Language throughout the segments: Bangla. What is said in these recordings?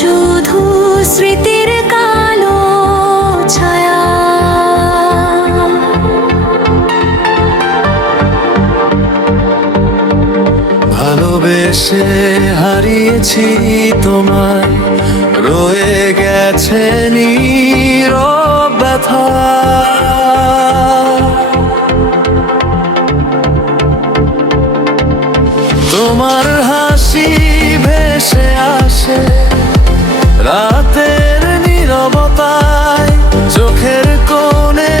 শুধু স্মৃতির কালো ছায়া, ভালোবেসে হারিয়েছি তোমায়, রয়ে গেছে নীরব ব্যথা। তোমার হাসি ভেসে আসে রাতের নীরবতায়, চোখের কোণে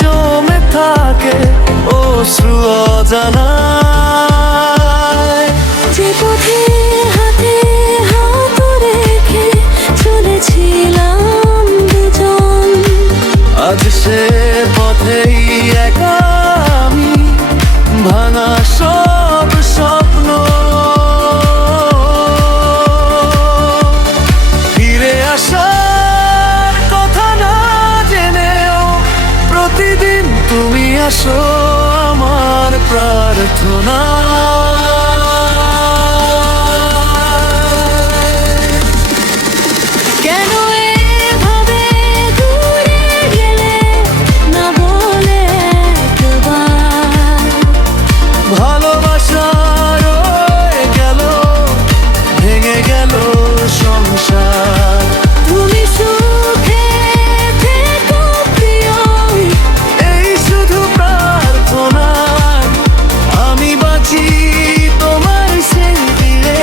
জমে থাকে অশ্রু অজানায়। যে পথে হাতে হাত রেখে চলেছিলাম দুজন, আজ সে পথেই একা আমি, ভাঙা সব স্বপ্ন। ফিরে আসার কথা না জেনেও প্রতিদিন তুমি আসো আমার প্রার্থনা। কেন এভাবে দূরে গেলে না বলে একবার? ভালোবাসা রয়ে গেল, ভেঙে গেল সংসার। তুমি সুখে থেকো প্রিয়, এই শুধু প্রার্থনা, আমি বাঁচি তোমার সেই দিয়ে,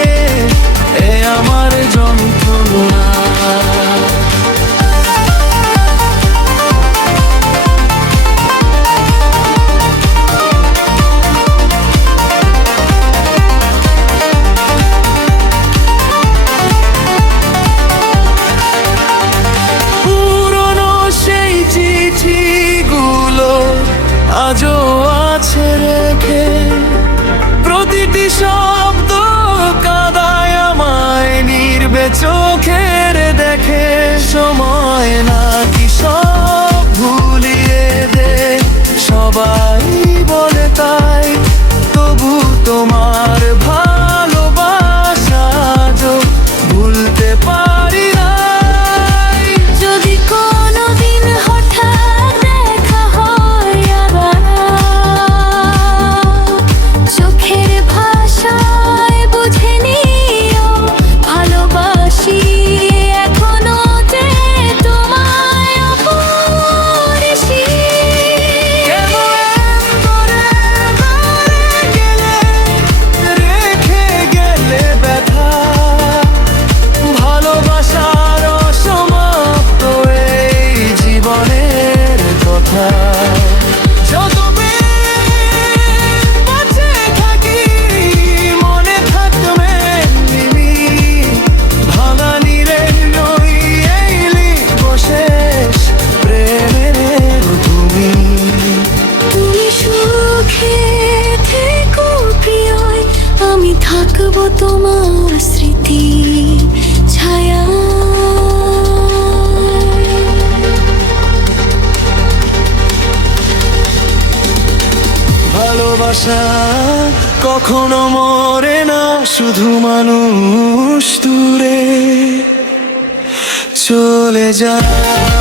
এ আমার যন্ত্রণা। পুরনো সেই চিঠিগুলো আজও আছে রেখে, প্রতিটি শব্দ কাঁদায় আমায় নির্বে চোখের দেখে। সময় নাকি সব ভুলিয়ে দে, সবাই বলে তাই, তবু তোমার ভালোবাসা আজও ভুলতে পারি নাই। যদি কোনোদিন হঠাৎ দেখা হয় আবার, চোখের ভাষায় বুঝে নিও ভালোবাসি এখনো যে তোমায় অপরিসি। কেমন করে বারে গেলে, রেখে গেলে ব্যথা, ভালোবাসার অসমাপ্ত এই জীবনের কথা। যতদিন বেঁচে থাকি মনে থাকবে তুমি, ভাঙা নীরে নই এই লিখব শেষ প্রেমের তুমি। তুমি সুখে থেকো প্রিয়, আমি থাকবো তোমার স্মৃতি ছায়া। ভালোবাসা কখনো মরে না, শুধু মানুষ দূরে চলে যায়।